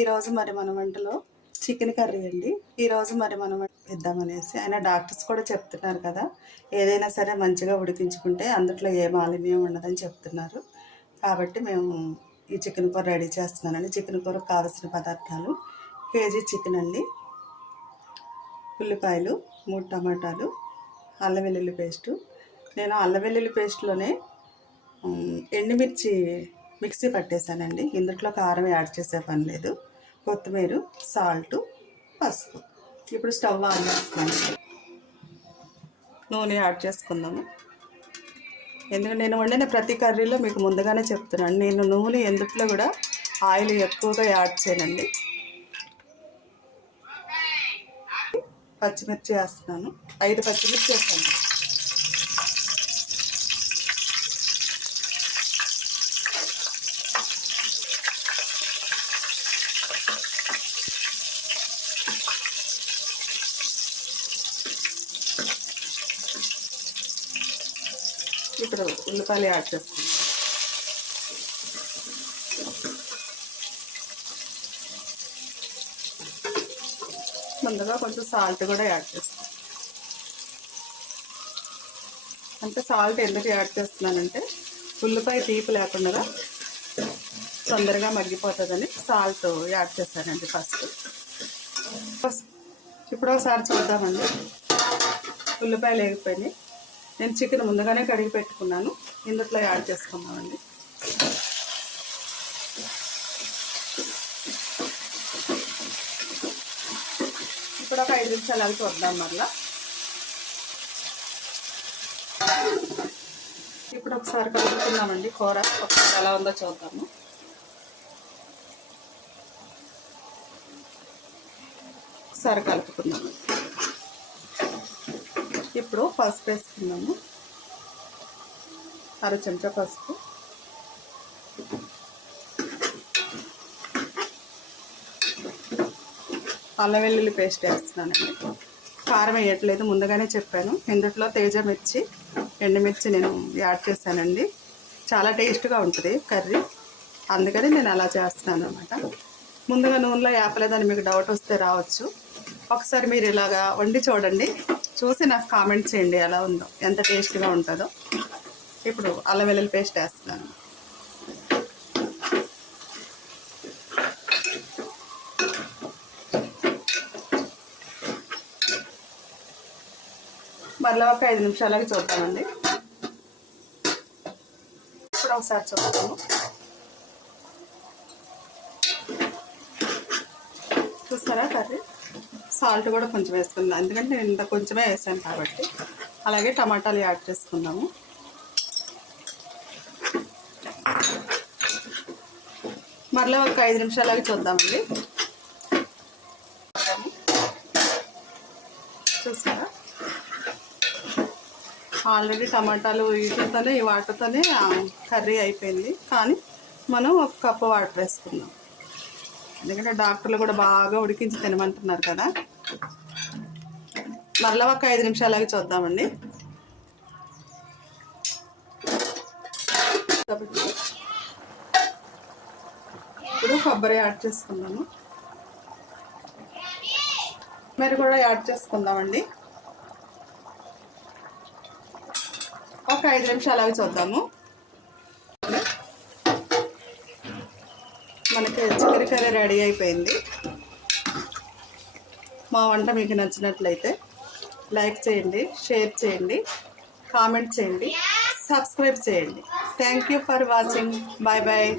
ఈరోజు మరి మన వంటలో చికెన్ కర్రీ అండి. ఈరోజు మరి మనం ఇద్దామనేసి ఆయన డాక్టర్స్ కూడా చెప్తున్నారు కదా ఏదైనా సరే మంచిగా ఉడికించుకుంటే అందులో ఏ మాలిన్యం ఉండదని చెప్తున్నారు. కాబట్టి మేము ఈ చికెన్ కూర రెడీ చేస్తున్నానండి. చికెన్ కూర కావలసిన పదార్థాలు కేజీ చికెన్ అండి. ఉల్లిపాయలు మూడు టమాటాలు అల్లం వెల్లుల్లి పేస్టు. నేను అల్లం వెల్లుల్లి పేస్ట్లోనే ఎండుమిర్చి మిక్సీ పట్టేశానండి ఇందులో కారం యాడ్ చేసే పని లేదు. కొత్తిమీర సాల్ట్ పసుపు. ఇప్పుడు స్టవ్ ఆన్ చేస్తున్నాను. నూనె యాడ్ చేసుకుందాము. ఎందుకంటే నేను వండిన ప్రతి కర్రీలో మీకు ముందుగానే చెప్తున్నాను. నేను నూనె ఎందుట్లో కూడా ఆయిల్ ఎక్కువగా యాడ్ చేయనండి. పచ్చిమిర్చి వేస్తున్నాను. ఐదు పచ్చిమిర్చి వేస్తాను ఇప్పుడు ఉల్లిపాయలు యాడ్ చేస్తాను. ముందుగా కొంచెం సాల్ట్ కూడా యాడ్ చేస్తాం అంటే సాల్ట్ ఎందుకు యాడ్ చేస్తున్నానంటే ఉల్లిపాయ తీపి లేకుండా తొందరగా మగ్గిపోతుందని సాల్ట్ యాడ్ చేశానండి ఫస్ట్ ఫస్ట్ ఇప్పుడు ఒకసారి చూద్దామండి. ఉల్లిపాయలు వేగిపోయినాయి. నేను చికెన్ ముందుగానే కడిగి పెట్టుకున్నాను. ఇందులో యాడ్ చేసుకున్నామండి ఇప్పుడు ఒక ఐదు నిమిషాలు అవి చూద్దాం మరలా. ఇప్పుడు ఒకసారి కలుపుకుందామండి కూర. ఒకసారి ఎలా ఉందో చూద్దాము. ఒకసారి కలుపుకుందాము ఇప్పుడు పసుపు వేసుకున్నాము అర చెంచా పసుపు. అల్లం వెల్లుల్లి పేస్ట్ వేస్తున్నానండి. కారం వేయట్లేదు ముందుగానే చెప్పాను. ఇందుట్లో తేజ మిర్చి ఎండుమిర్చి నేను యాడ్ చేశానండి. చాలా టేస్ట్గా ఉంటుంది కర్రీ. అందుకని నేను అలా చేస్తున్నాను అనమాట ముందుగా నూనెలో యాపలేదని మీకు డౌట్ వస్తే రావచ్చు. ఒకసారి మీరు ఇలాగా వండి చూడండి. చూసి నాకు కామెంట్ చేయండి ఎలా ఉందో ఎంత టేస్ట్గా ఉంటుందో. ఇప్పుడు అల్లం వెల్లుల్లి పేస్ట్ వేస్తున్నాను. మరలా ఒక ఐదు నిమిషాలకి చూద్దామండి. ఇప్పుడు ఒకసారి చూద్దాము. చూస్తారా కర్రీ? సాల్ట్ కూడా కొంచెం వేసుకుందాం. ఎందుకంటే నేను ఇంత కొంచెమే వేసాను కాబట్టి. అలాగే టమాటాలు యాడ్ చేసుకుందాము. మరలా ఒక ఐదు నిమిషాలకి చూద్దామండి. చూసారా? ఆల్రెడీ టమాటాలు వీటితోనే ఈ వాటర్తోనే కర్రీ అయిపోయింది. కానీ మనం ఒక కప్పు వాటర్ వేసుకుందాం. ఎందుకంటే డాక్టర్లు కూడా బాగా ఉడికించి తినమంటున్నారు కదా. మరలా ఒక ఐదు నిమిషాలకి చూద్దామండి. కాబట్టి ఇప్పుడు కొబ్బరి యాడ్ చేసుకుందాము. మీరు కూడా యాడ్ చేసుకుందామండి. ఒక ఐదు నిమిషాలు అవి చూద్దాము. మనకి చికెన్ కర్రీ రెడీ అయిపోయింది. మా వంట మీకు నచ్చినట్లయితే లైక్ చేయండి షేర్ చేయండి కామెంట్ చేయండి సబ్స్క్రైబ్ చేయండి. Thank you for watching bye bye